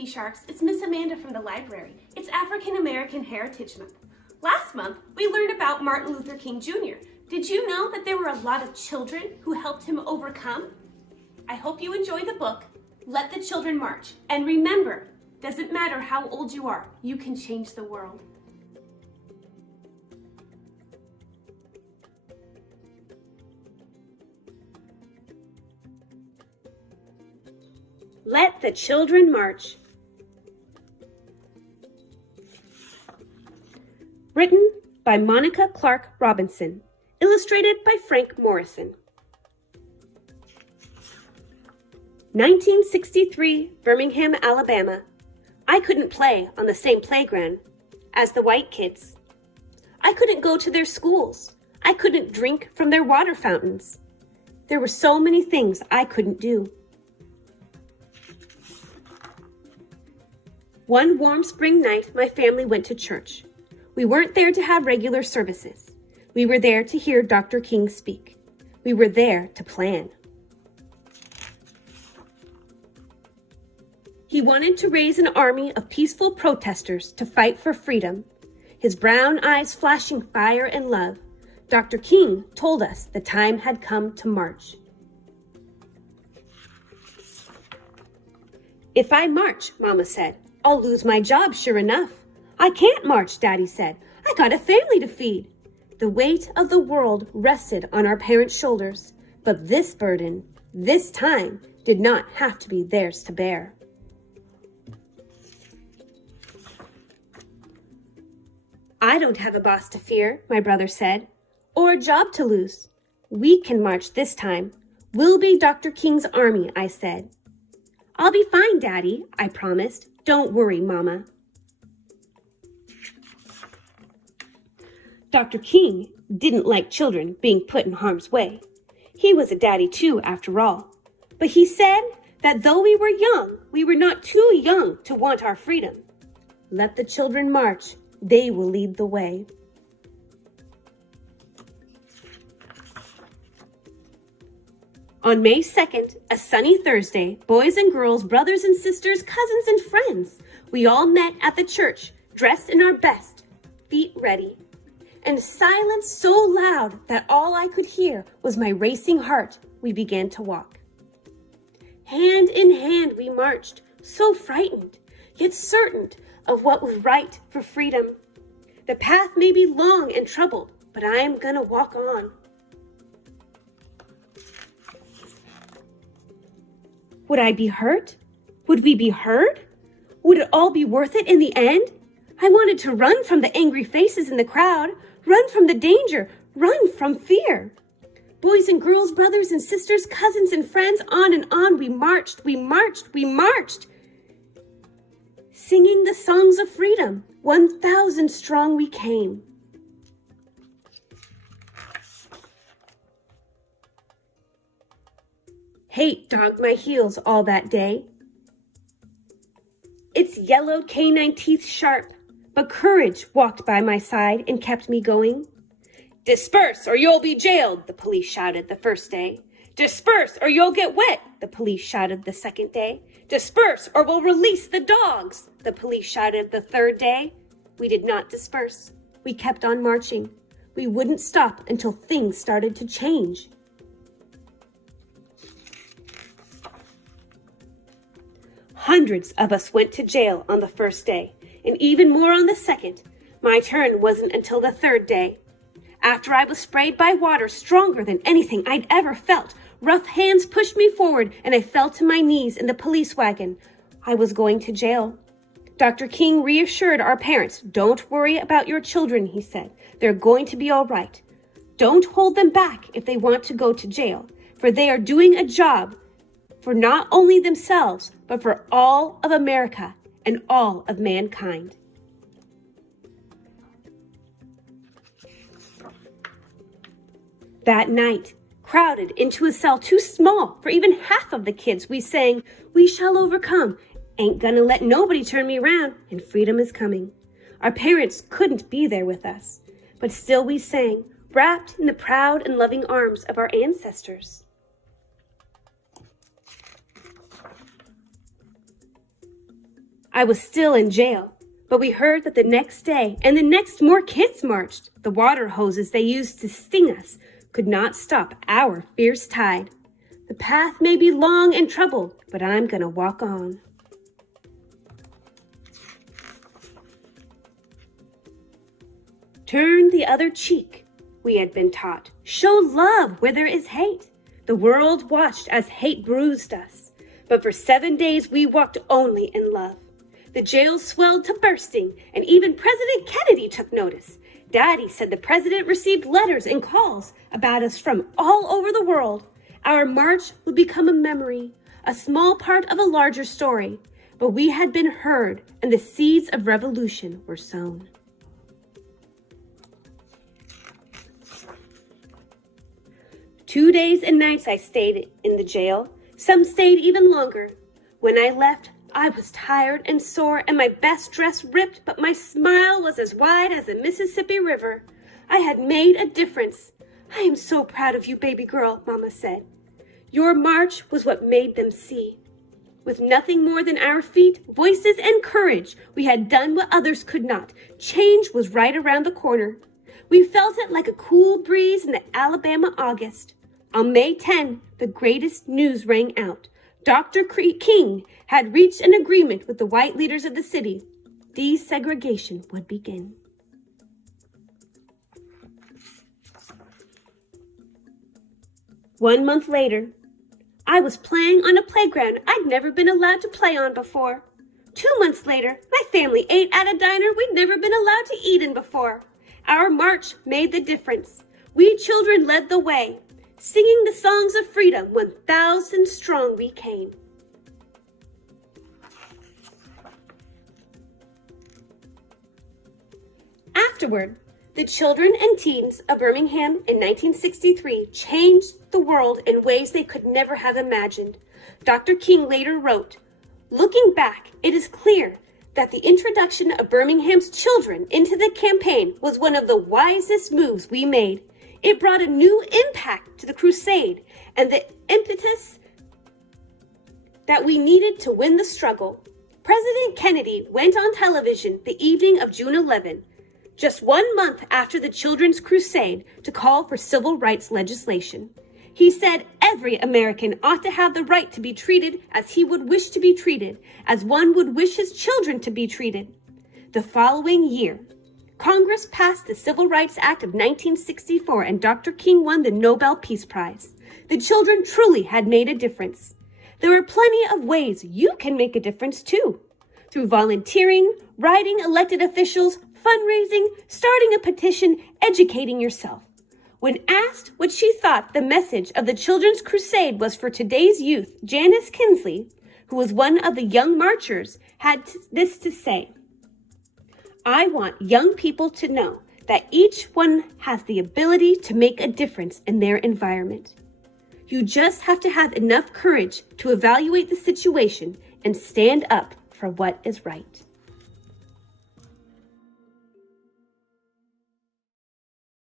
CMP Sharks, it's Miss Amanda from the library. It's African American Heritage Month. Last month, we learned about Martin Luther King Jr. Did you know that there were a lot of children who helped him overcome? I hope you enjoy the book, Let the Children March. And remember, doesn't matter how old you are, you can change the world. Let the Children March. Written by Monica Clark Robinson. Illustrated by Frank Morrison. 1963, Birmingham, Alabama. I couldn't play on the same playground as the white kids. I couldn't go to their schools. I couldn't drink from their water fountains. There were so many things I couldn't do. One warm spring night, my family went to church. We weren't there to have regular services. We were there to hear Dr. King speak. We were there to plan. He wanted to raise an army of peaceful protesters to fight for freedom. His brown eyes flashing fire and love, Dr. King told us the time had come to march. If I march, Mama said, I'll lose my job, sure enough. I can't march, Daddy said. I got a family to feed. The weight of the world rested on our parents' shoulders, but this burden, this time, did not have to be theirs to bear. I don't have a boss to fear, my brother said, or a job to lose. We can march this time. We'll be Dr. King's army, I said. I'll be fine, Daddy, I promised. Don't worry, Mama. Dr. King didn't like children being put in harm's way. He was a daddy too, after all. But he said that though we were young, we were not too young to want our freedom. Let the children march. They will lead the way. On May 2nd, a sunny Thursday, boys and girls, brothers and sisters, cousins and friends, we all met at the church, dressed in our best, feet ready, and silence so loud that all I could hear was my racing heart. We began to walk. Hand in hand we marched, so frightened, yet certain of what was right for freedom. The path may be long and troubled, but I am gonna walk on. Would I be hurt? Would we be heard? Would it all be worth it in the end? I wanted to run from the angry faces in the crowd, run from the danger, run from fear. Boys and girls, brothers and sisters, cousins and friends, on and on we marched, we marched, we marched. Singing the songs of freedom, 1,000 strong we came. Hate dogged my heels all that day. Its yellow canine teeth sharp, but courage walked by my side and kept me going. Disperse or you'll be jailed, the police shouted the first day. Disperse or you'll get wet, the police shouted the second day. Disperse or we'll release the dogs, the police shouted the third day. We did not disperse. We kept on marching. We wouldn't stop until things started to change. Hundreds of us went to jail on the first day, and even more on the second. My turn wasn't until the third day. After I was sprayed by water stronger than anything I'd ever felt, rough hands pushed me forward and I fell to my knees in the police wagon. I was going to jail. Dr. King reassured our parents, "Don't worry about your children," he said. "They're going to be all right. Don't hold them back if they want to go to jail, for they are doing a job for not only themselves, but for all of America and all of mankind." That night, crowded into a cell too small for even half of the kids, we sang, "We shall overcome, ain't gonna let nobody turn me around, and freedom is coming." Our parents couldn't be there with us, but still we sang, wrapped in the proud and loving arms of our ancestors. I was still in jail, but we heard that the next day and the next more kids marched. The water hoses they used to sting us could not stop our fierce tide. The path may be long and troubled, but I'm gonna walk on. Turn the other cheek, we had been taught. Show love where there is hate. The world watched as hate bruised us, but for 7 days we walked only in love. The jails swelled to bursting, and even President Kennedy took notice. Daddy said the president received letters and calls about us from all over the world. Our march would become a memory, a small part of a larger story, but we had been heard, and the seeds of revolution were sown. Two days and nights I stayed in the jail. Some stayed even longer. When I left, I was tired and sore and my best dress ripped, but my smile was as wide as the Mississippi River. I had made a difference. I am so proud of you, baby girl, Mama said. Your march was what made them see. With nothing more than our feet, voices, and courage, we had done what others could not. Change was right around the corner. We felt it like a cool breeze in the Alabama August. On May 10, the greatest news rang out. Dr. King had reached an agreement with the white leaders of the city. Desegregation would begin. One month later, I was playing on a playground I'd never been allowed to play on before. 2 months later, my family ate at a diner we'd never been allowed to eat in before. Our march made the difference. We children led the way. Singing the songs of freedom, 1,000 strong we came. Afterward, the children and teens of Birmingham in 1963 changed the world in ways they could never have imagined. Dr. King later wrote, "Looking back, it is clear that the introduction of Birmingham's children into the campaign was one of the wisest moves we made. It brought a new impact to the crusade and the impetus that we needed to win the struggle." President Kennedy went on television the evening of June 11, just 1 month after the Children's Crusade, to call for civil rights legislation. He said every American ought to have the right to be treated as he would wish to be treated, as one would wish his children to be treated. The following year, Congress passed the Civil Rights Act of 1964 and Dr. King won the Nobel Peace Prize. The children truly had made a difference. There are plenty of ways you can make a difference too. Through volunteering, writing elected officials, fundraising, starting a petition, educating yourself. When asked what she thought the message of the Children's Crusade was for today's youth, Janice Kinsley, who was one of the young marchers, had this to say: "I want young people to know that each one has the ability to make a difference in their environment. You just have to have enough courage to evaluate the situation and stand up for what is right."